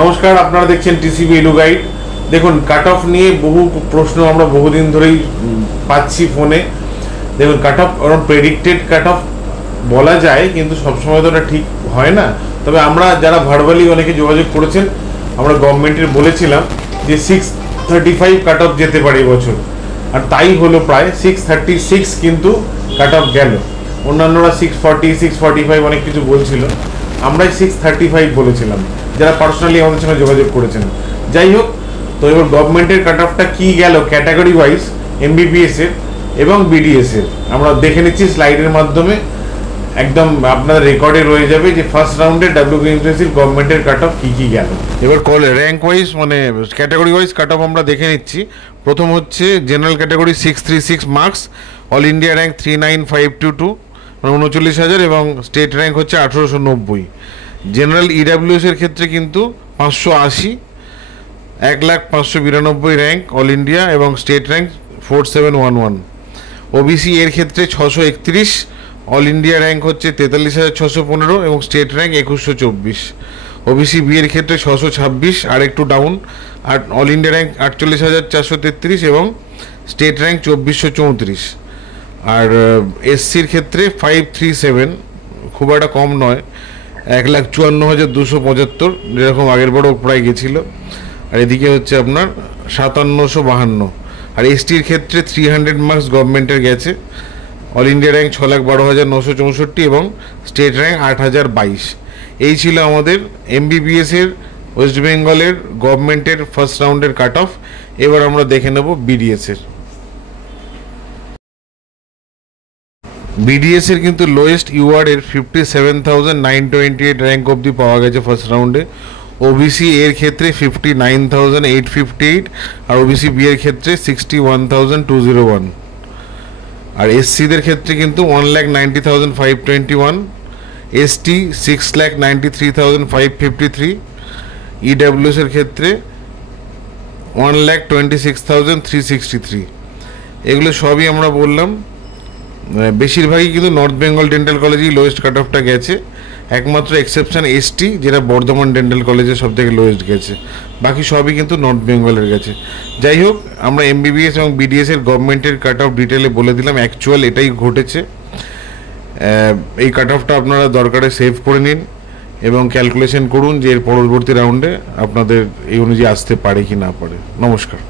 নমস্কার, আপনারা দেখছেন টিসিবি এলু গাইড। দেখুন, কাট অফ নিয়ে বহু প্রশ্ন আমরা বহুদিন ধরেই পাচ্ছি ফোনে। দেখুন, cut off predicted cut off বলা যায়, কিন্তু সবসময় তো ওটা ঠিক হয় না। তবে আমরা যারা ভার্বালি অনেকে যোগাযোগ করেছেন, আমরা গভর্নমেন্টের বলেছিলাম যে 635 কাট অফ যেতে পারে এবছর, আর তাই হলো। প্রায় 636 কিন্তু কাট অফ গেল। অন্যান্যরা 640 645 অনেক কিছু বলছিল, আমরাই 635 বলেছিলাম যারা পার্সোনালি আমাদের সঙ্গে যোগাযোগ করেছেন। যাই হোক, তো এবার গভর্নমেন্টের কাট অফটা কী গেল ক্যাটাগরি ওয়াইজ এমবিবিএস এর এবং বিডিএস এর আমরা দেখে নিচ্ছি স্লাইডের মাধ্যমে। একদম আপনাদের রেকর্ডে রয়ে যাবে যে ফার্স্ট রাউন্ডে ডাব্লিউবিএমসির গভর্নমেন্টের কাট অফ কী কী গেল। এবার র্যাঙ্ক ওয়াইজ মানে ক্যাটাগরি ওয়াইজ কাট অফ আমরা দেখে নিচ্ছি। প্রথম হচ্ছে general category 636 marks, all India rank 39522 মানে 39,000 এবং স্টেট র্যাঙ্ক হচ্ছে 1890। জেনারেল ইডাব্লিউএস এর ক্ষেত্রে কিন্তু 580, 1,05,92 র্যাঙ্ক অল ইন্ডিয়া এবং স্টেট র্যাঙ্ক 4711। ওবিসি এর ক্ষেত্রে 631, অল ইন্ডিয়া র্যাঙ্ক হচ্ছে 43,615 এবং স্টেট র্যাঙ্ক 2124। ওবিসি বি এর ক্ষেত্রে 626, আর একটু ডাউন, আর অল ইন্ডিয়া র্যাঙ্ক 48,433 এবং স্টেট র্যাঙ্ক 2434। আর এসসির ক্ষেত্রে 537, খুব একটা কম নয়, 1,54,275, যেরকম আগের বড় প্রায় গেছিল। আর এদিকে হচ্ছে আপনার 5752। আর এসটির ক্ষেত্রে 300 মার্কস গভর্নমেন্টের গেছে, অল ইন্ডিয়া র্যাঙ্ক 6,12,964 এবং স্টেট র্যাঙ্ক 8,022। এই ছিল আমাদের এমবিবিএসের ওয়েস্ট বেঙ্গলের গভর্নমেন্টের ফার্স্ট রাউন্ডের কাট অফ। এবার আমরা দেখে নেব বিডিএসের। বিডিএসের কিন্তু লোয়েস্ট ইউআরের 57,928 র্যাঙ্ক অবধি পাওয়া গেছে ফার্স্ট রাউন্ডে। ওবিসি এর ক্ষেত্রে 59,858 আর ওবিসি বি এর ক্ষেত্রে 61,201। আর এসসিদের ক্ষেত্রে কিন্তু 1,90,521, এসটি 6,93,553, ইডাব্লিউএস এর ক্ষেত্রে 1,26,363। এগুলো সবই আমরা বললাম। বেশিরভাগই কিন্তু নর্থ বেঙ্গল ডেন্টাল কলেজেই লোয়েস্ট কাট অফটা গেছে, একমাত্র এক্সেপশন এসটি যেটা বর্ধমান ডেন্টাল কলেজে সব থেকে লোয়েস্ট গেছে, বাকি সবই কিন্তু নর্থ বেঙ্গলের গেছে। যাই হোক, আমরা এমবিবিএস এবং বিডিএস এর গভর্নমেন্টের কাট অফ ডিটেলে বলে দিলাম, অ্যাকচুয়াল এটাই ঘটেছে। এই কাট অফটা আপনারা দরকারে সেভ করে নিন এবং ক্যালকুলেশন করুন যে এর পরবর্তী রাউন্ডে আপনাদের এই অনুযায়ী আসতে পারে কি না পারে। নমস্কার।